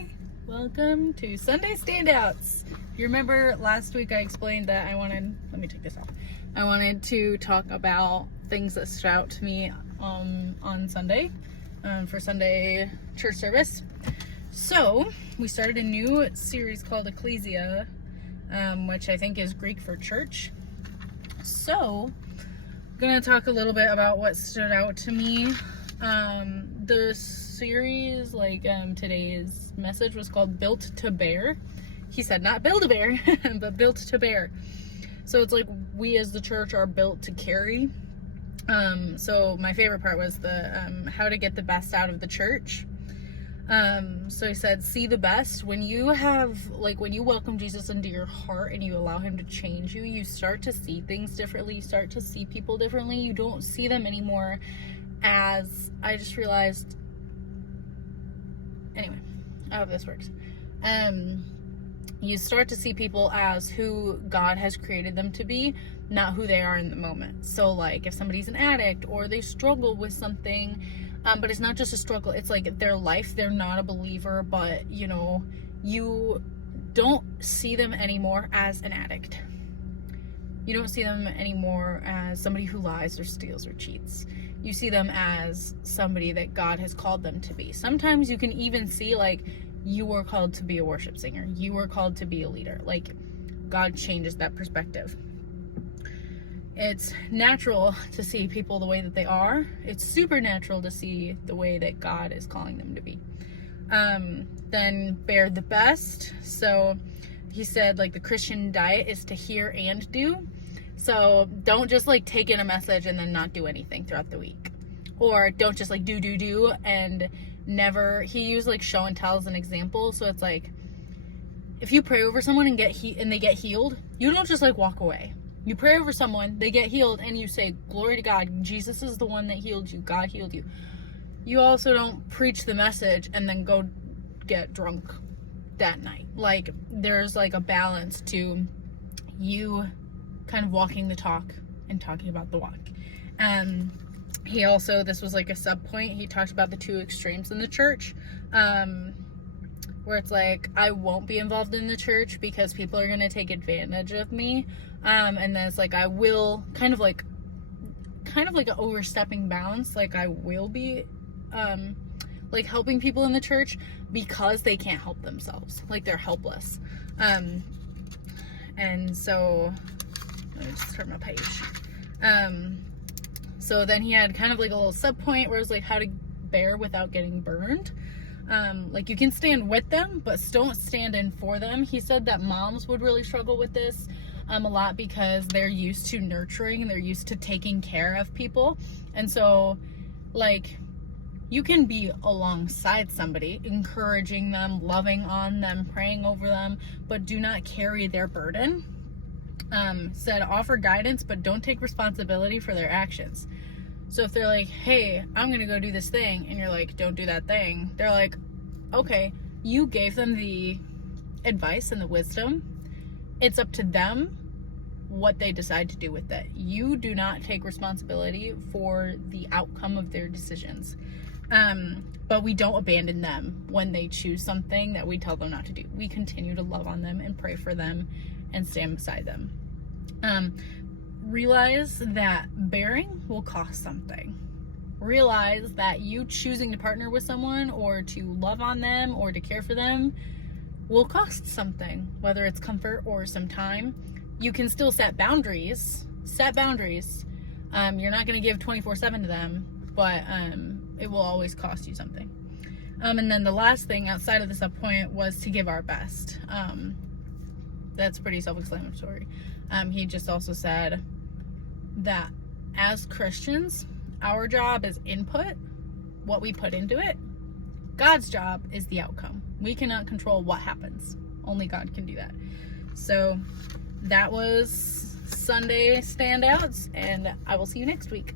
Hi, welcome to Sunday Standouts. If you remember last week I explained that I wanted to talk about things that stood out to me on Sunday for Sunday church service. So we started a new series called Ecclesia, which I think is Greek for church. So I'm gonna talk a little bit about what stood out to me. The series, today's message was called Built to Bear. He said not build a bear, but built to bear. So it's like we as the church are built to carry. So my favorite part was the how to get the best out of the church. So he said, see the best. When you welcome Jesus into your heart and you allow him to change you, you start to see things differently. You start to see people differently. You don't see them anymore as, I just realized, anyway, I hope this works. You start to see people as who God has created them to be, not who they are in the moment. So like if somebody's an addict or they struggle with something, but it's not just a struggle, it's like their life, they're not a believer, but you don't see them anymore as an addict. You don't see them anymore as somebody who lies or steals or cheats. You see them as somebody that God has called them to be. Sometimes you can even see you were called to be a worship singer. You were called to be a leader. God changes that perspective. It's natural to see people the way that they are. It's supernatural to see the way that God is calling them to be. Then bear the best. So he said the Christian diet is to hear and do. So don't just take in a message and then not do anything throughout the week. Or don't just do and never. He used show and tell as an example. So it's if you pray over someone and they get healed, you don't just walk away. You pray over someone, they get healed, and you say, glory to God, Jesus is the one that healed you, God healed you. You also don't preach the message and then go get drunk that night. There's a balance to you kind of walking the talk and talking about the walk. He also, this was a sub point, he talked about the two extremes in the church, where it's I won't be involved in the church because people are going to take advantage of me. And then it's I will kind of an overstepping bounds. I will be, helping people in the church because they can't help themselves. They're helpless. And so, let me just turn my page. So then he had kind of a little sub point where it was how to bear without getting burned. You can stand with them, but don't stand in for them. He said that moms would really struggle with this a lot because they're used to nurturing and they're used to taking care of people. And so you can be alongside somebody, encouraging them, loving on them, praying over them, but do not carry their burden. Said offer guidance, but don't take responsibility for their actions. So if they're hey, I'm gonna go do this thing, and you're don't do that thing, they're okay, you gave them the advice and the wisdom. It's up to them what they decide to do with it. You do not take responsibility for the outcome of their decisions. But we don't abandon them when they choose something that we tell them not to do. We continue to love on them and pray for them and stand beside them. Realize that bearing will cost something. Realize that you choosing to partner with someone or to love on them or to care for them will cost something, whether it's comfort or some time. You can still set boundaries. You're not going to give 24/7 to them, but it will always cost you something. And then the last thing outside of the sub point was to give our best. That's pretty self-explanatory. He just also said that as Christians, our job is input, what we put into it. God's job is the outcome. We cannot control what happens. Only God can do that. So that was Sunday Standouts, and I will see you next week.